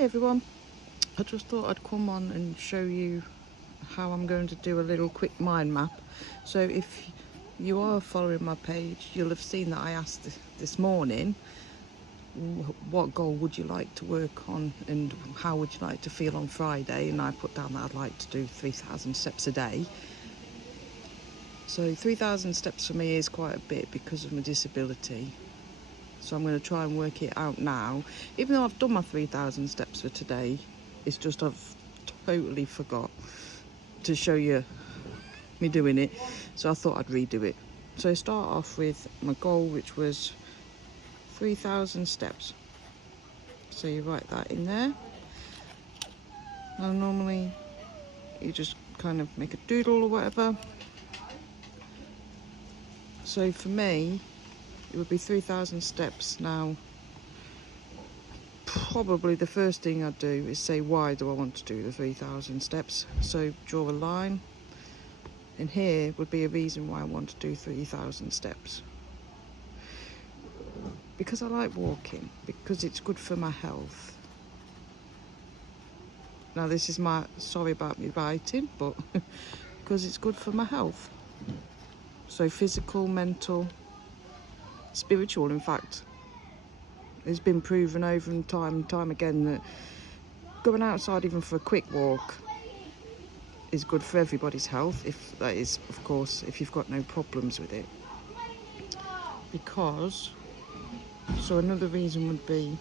Hi everyone, I just thought I'd come on and show you how I'm going to do a little quick mind map. So if you are following my page, you'll have seen that I asked this morning, what goal would you like to work on and how would you like to feel on Friday, and I put down that I'd like to do 3,000 steps a day. So 3,000 steps for me is quite a bit because of my disability. So I'm going to try and work it out now. Even though I've done my 3,000 steps for today, it's just I've totally forgot to show you me doing it. So I thought I'd redo it. So I start off with my goal, which was 3,000 steps. So you write that in there. Now normally you just kind of make a doodle or whatever. So for me, it would be 3,000 steps. Now, probably the first thing I'd do is say, why do I want to do the 3,000 steps? So draw a line, and here would be a reason why I want to do 3,000 steps. Because I like walking, because it's good for my health. Now this is sorry about me writing, but because it's good for my health. So physical, mental, spiritual, in fact. It's been proven over and time again that going outside even for a quick walk is good for everybody's health, if that is, of course, if you've got no problems with it. Because, so another reason would be,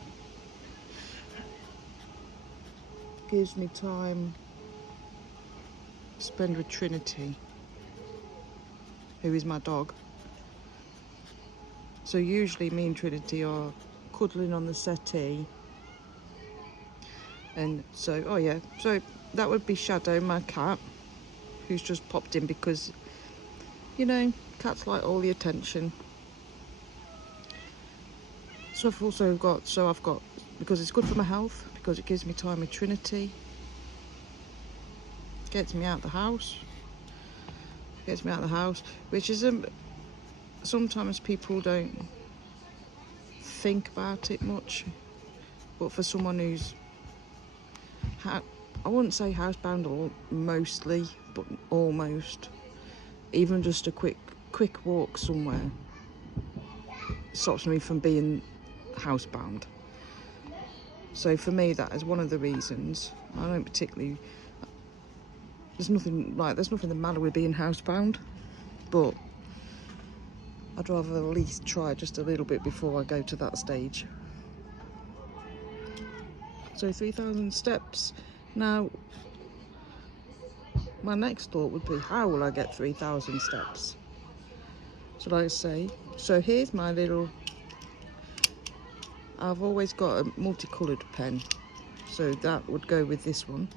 gives me time to spend with Trinity, who is my dog. So usually me and Trinity are cuddling on the settee. And so, oh yeah, so that would be Shadow, my cat, who's just popped in because, you know, cats like all the attention. So I've also got, because it's good for my health, because it gives me time with Trinity, gets me out the house, which is, sometimes people don't think about it much, but for someone who's, I wouldn't say housebound or mostly, but almost, even just a quick walk somewhere stops me from being housebound. So for me, that is one of the reasons. I don't particularly, there's nothing the matter with being housebound, but I'd rather at least try just a little bit before I go to that stage. So 3,000 steps. Now, my next thought would be, how will I get 3,000 steps? So like I say, so here's my little, I've always got a multicoloured pen, so that would go with this one,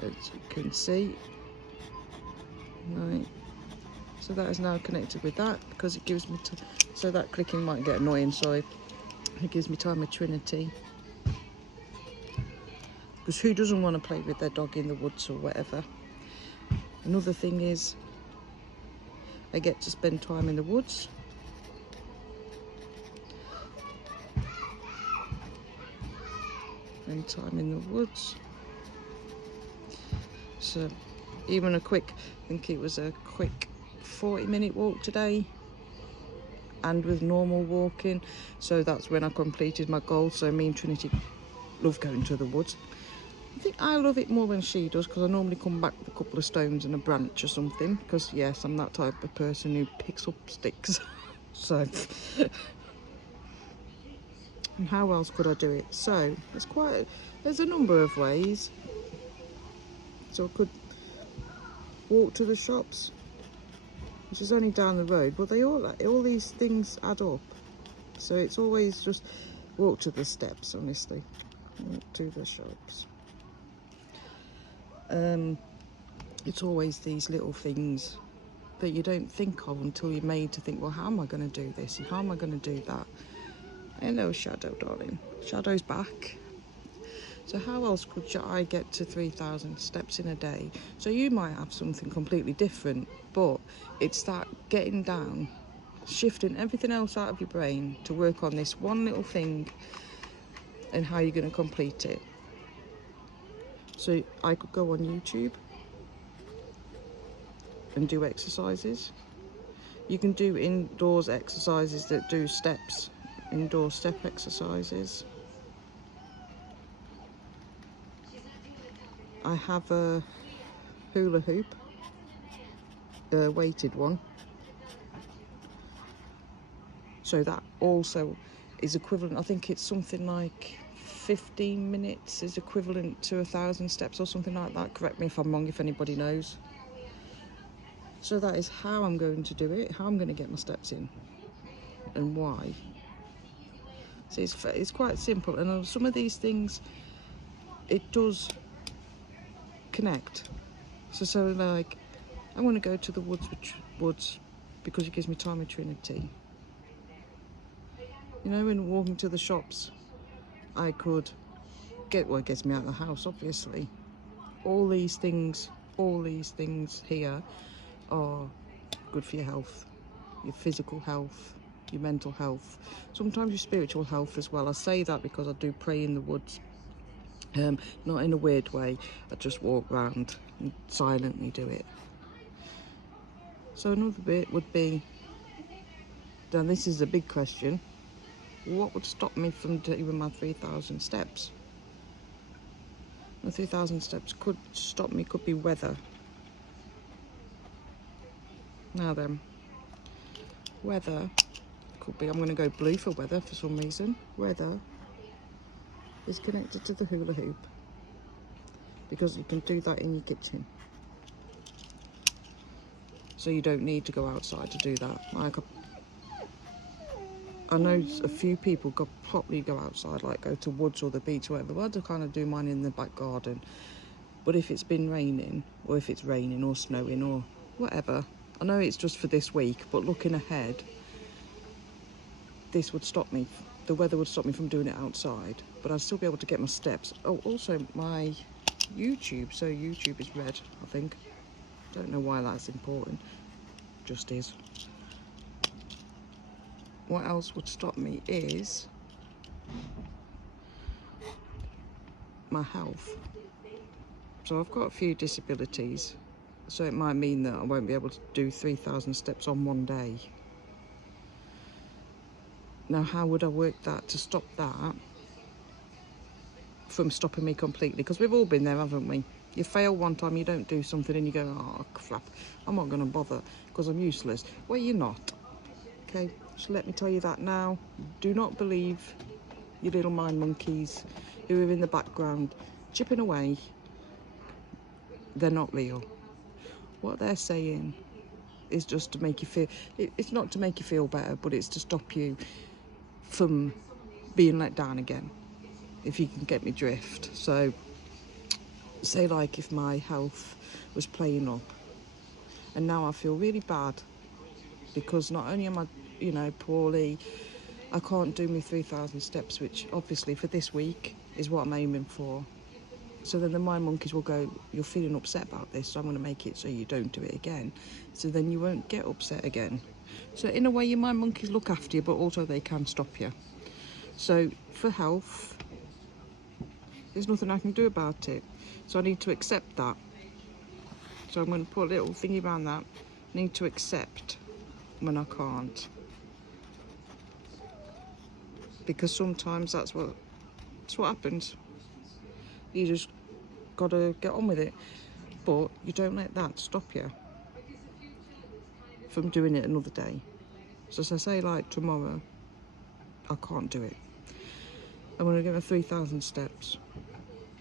as you can see. Right. So that is now connected with that, because it gives me, so that clicking might get annoying, sorry. It gives me time with Trinity. Because who doesn't want to play with their dog in the woods or whatever? Another thing is, I get to spend time in the woods. Spend time in the woods. So even a quick, I think it was a quick 40-minute walk today, and with normal walking. So that's when I completed my goal. So me and Trinity love going to the woods. I think I love it more than she does, because I normally come back with a couple of stones and a branch or something, because yes, I'm that type of person who picks up sticks. So and how else could I do it? So there's a number of ways. So I could walk to the shops, which is only down the road, but all these things add up. So it's always just walk to the steps, honestly. Walk to the shops. It's always these little things that you don't think of until you're made to think, well, how am I going to do this and how am I going to do that? Hello, Shadow, darling. Shadow's back. So how else could I get to 3,000 steps in a day? So you might have something completely different, but it's that getting down, shifting everything else out of your brain to work on this one little thing and how you're going to complete it. So I could go on YouTube and do exercises. You can do indoors exercises that do steps, indoor step exercises. I have a hula hoop, a weighted one. So that also is equivalent, I think it's something like 15 minutes is equivalent to 1,000 steps or something like that. Correct me if I'm wrong, if anybody knows. So that is how I'm going to do it, how I'm going to get my steps in, and why. So it's quite simple, and on some of these things, it does connect. So like, I want to go to the woods because it gives me time with Trinity. You know, when walking to the shops, I could it gets me out of the house, obviously. All these things here are good for your health, your physical health, your mental health, sometimes your spiritual health as well. I say that because I do pray in the woods, not in a weird way. I just walk around and silently do it. So another bit would be, now this is a big question, what would stop me from doing my 3,000 steps? The 3,000 steps could stop me, could be weather. Now then, weather could be, I'm going to go blue for weather for some reason. Weather is connected to the hula hoop because you can do that in your kitchen. So you don't need to go outside to do that. Like, I know a few people could probably go outside, like go to woods or the beach or whatever, but I kind of do mine in the back garden. But if it's been raining, or if it's raining or snowing or whatever, I know it's just for this week, but looking ahead, this would stop me. The weather would stop me from doing it outside, but I'd still be able to get my steps. Oh, also my YouTube. So YouTube is red, I think. Don't know why that's important. Just is. What else would stop me is my health. So I've got a few disabilities, so it might mean that I won't be able to do 3,000 steps on one day. Now, how would I work that to stop that from stopping me completely? Because we've all been there, haven't we? You fail one time, you don't do something and you go, oh crap, I'm not going to bother because I'm useless. Well, you're not. Okay, so let me tell you that now. Do not believe your little mind monkeys who are in the background chipping away. They're not real. What they're saying is just to make you feel, it's not to make you feel better, but it's to stop you from being let down again, if you can get me drift. So say like if my health was playing up and now I feel really bad because not only am I, you know, poorly, I can't do my 3,000 steps, which obviously for this week is what I'm aiming for. So then the mind monkeys will go, you're feeling upset about this, so I'm going to make it so you don't do it again. So then you won't get upset again. So in a way, your mind monkeys look after you, but also they can stop you. So for health, there's nothing I can do about it. So I need to accept that. So I'm going to put a little thingy around that. I need to accept when I can't. Because sometimes that's what happens. You just got to get on with it. But you don't let that stop you from doing it another day. So as I say, like tomorrow, I can't do it. I'm going to get my 3,000 steps.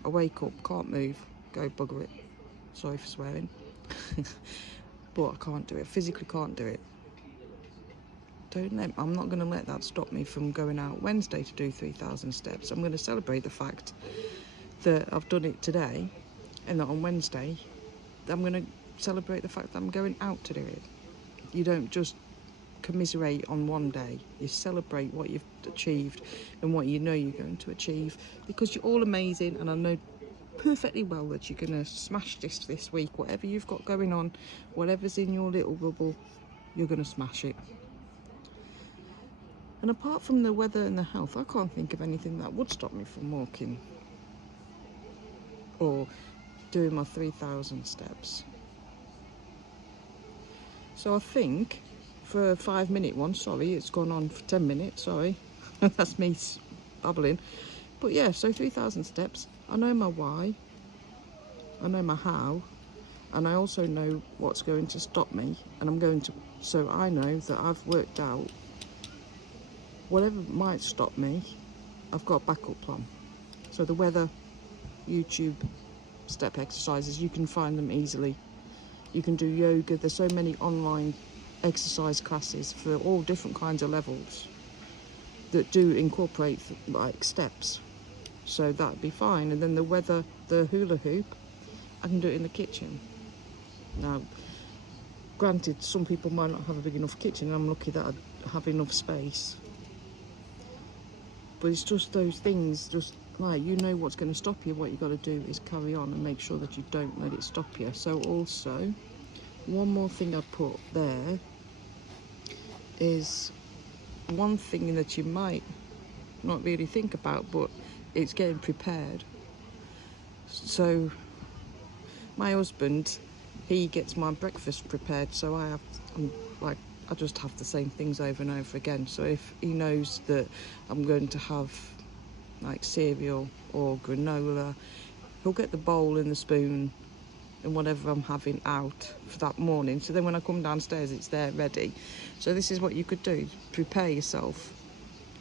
I wake up, can't move, go bugger it. Sorry for swearing. But I can't do it, physically can't do it. I'm not going to let that stop me from going out Wednesday to do 3,000 steps. I'm going to celebrate the fact that I've done it today, and that on Wednesday, I'm going to celebrate the fact that I'm going out to do it. You don't just commiserate on one day. You celebrate what you've achieved and what you know you're going to achieve, because you're all amazing, and I know perfectly well that you're going to smash this week. Whatever you've got going on, whatever's in your little bubble, you're going to smash it. And apart from the weather and the health, I can't think of anything that would stop me from walking or doing my 3,000 steps. So I think for a 5-minute one, sorry, it's gone on for 10 minutes, sorry. That's me babbling. But yeah, so 3,000 steps. I know my why, I know my how, and I also know what's going to stop me. And I'm going to, so I know that I've worked out whatever might stop me, I've got a backup plan. So the weather, YouTube, step exercises, you can find them easily. You can do yoga. There's so many online exercise classes for all different kinds of levels that do incorporate like steps, so that'd be fine. And then the weather, the hula hoop, I can do it in the kitchen. Now granted, some people might not have a big enough kitchen, and I'm lucky that I have enough space, but it's just those things, just like, you know what's going to stop you. What you got to do is carry on and make sure that you don't let it stop you. So also, one more thing I put there is one thing that you might not really think about, but it's getting prepared. So my husband, he gets my breakfast prepared, so I just have the same things over and over again. So if he knows that I'm going to have like cereal or granola, he'll get the bowl and the spoon and whatever I'm having out for that morning, so then when I come downstairs it's there ready. So this is what you could do, prepare yourself.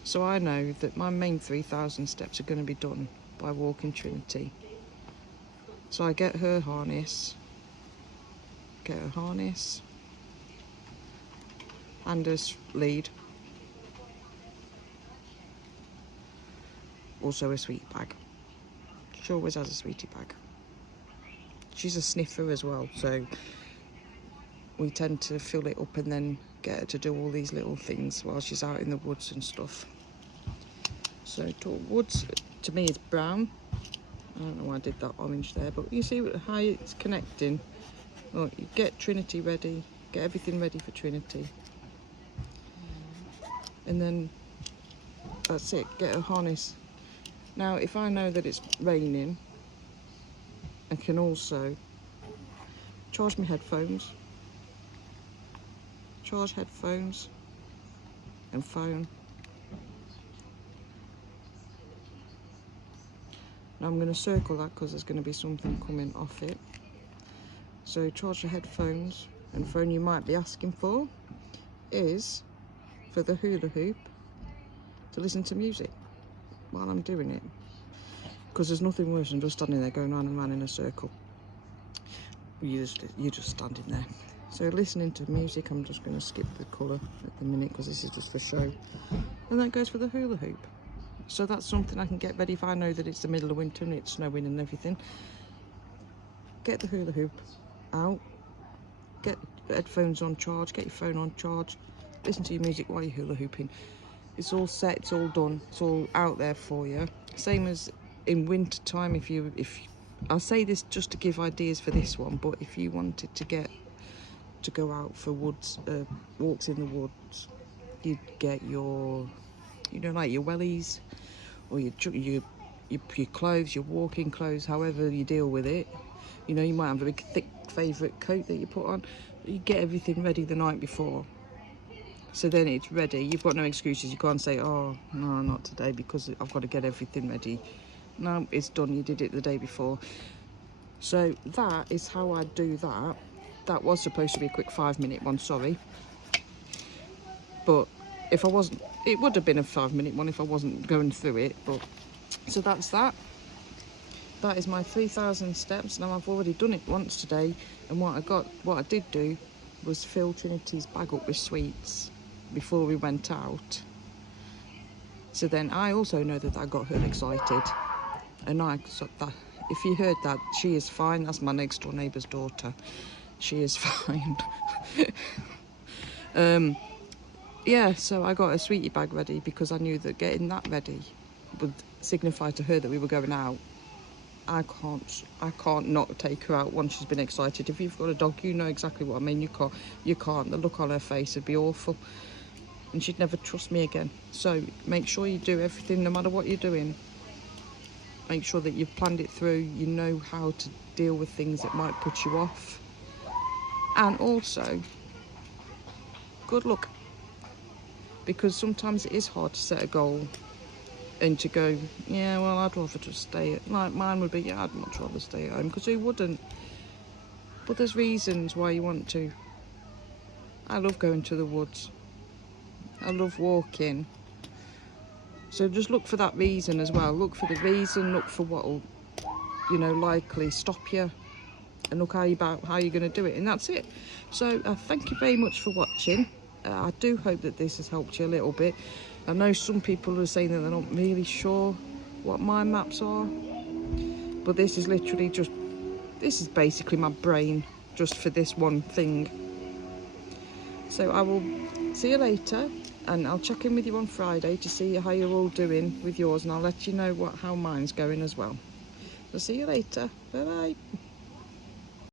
So I know that my main 3,000 steps are going to be done by walking Trinity. So I get her harness, and her lead, also a sweetie bag. She always has a sweetie bag. She's a sniffer as well, so we tend to fill it up and then get her to do all these little things while she's out in the woods and stuff. So woods to me is brown. I don't know why I did that orange there, but you see how it's connecting. Well, you get Trinity ready, get everything ready for Trinity, and then that's it, get a harness. Now if I know that it's raining, I can also charge my headphones, and phone. Now I'm going to circle that because there's going to be something coming off it. So charge the headphones and phone. You might be asking for is for the hula hoop to listen to music while I'm doing it, because there's nothing worse than just standing there going round and round in a circle. You're just standing there. So listening to music, I'm just going to skip the colour at the minute because this is just for show. And that goes for the hula hoop. So that's something I can get ready if I know that it's the middle of winter and it's snowing and everything. Get the hula hoop out, get headphones on charge, get your phone on charge, listen to your music while you're hula hooping. It's all set, it's all done, it's all out there for you. Same as in winter time. If I'll say this just to give ideas for this one, but if you wanted to go out for walks in the woods, you'd get your, like your wellies or your clothes, your walking clothes, however you deal with it. You might have a big thick favourite coat that you put on. You get everything ready the night before, so then it's ready. You've got no excuses. You can't say, oh no, not today because I've got to get everything ready. No, it's done. You did it the day before. So that is how I do that. That was supposed to be a quick 5-minute one, sorry, but if I wasn't, it would have been a 5-minute one if I wasn't going through it. But so that's that. That is my 3,000 steps. Now I've already done it once today, and what I did do was fill Trinity's bag up with sweets before we went out. So then I also know that I got her excited, and if you heard that, she is fine. That's my next door neighbour's daughter. She is fine. Yeah, so I got a sweetie bag ready because I knew that getting that ready would signify to her that we were going out. I can't not take her out once she's been excited. If you've got a dog, you know exactly what I mean. You can't. The look on her face would be awful. and she'd never trust me again. So make sure you do everything, no matter what you're doing. Make sure that you've planned it through, you know how to deal with things that might put you off. And also, good luck. Because sometimes it is hard to set a goal and to go, yeah, well, I'd rather just stay at, like mine would be, yeah, I'd much rather stay at home, because who wouldn't? But there's reasons why you want to. I love going to the woods. I love walking. So just look for that reason as well. Look for the reason, look for what'll, you know, likely stop you, and look how you're going to do it, and that's it. So thank you very much for watching. I do hope that this has helped you a little bit. I know some people are saying that they're not really sure what mind maps are, but this is literally just, this is basically my brain just for this one thing. So I will see you later, and I'll check in with you on Friday to see how you're all doing with yours, and I'll let you know how mine's going as well. So see you later. Bye bye.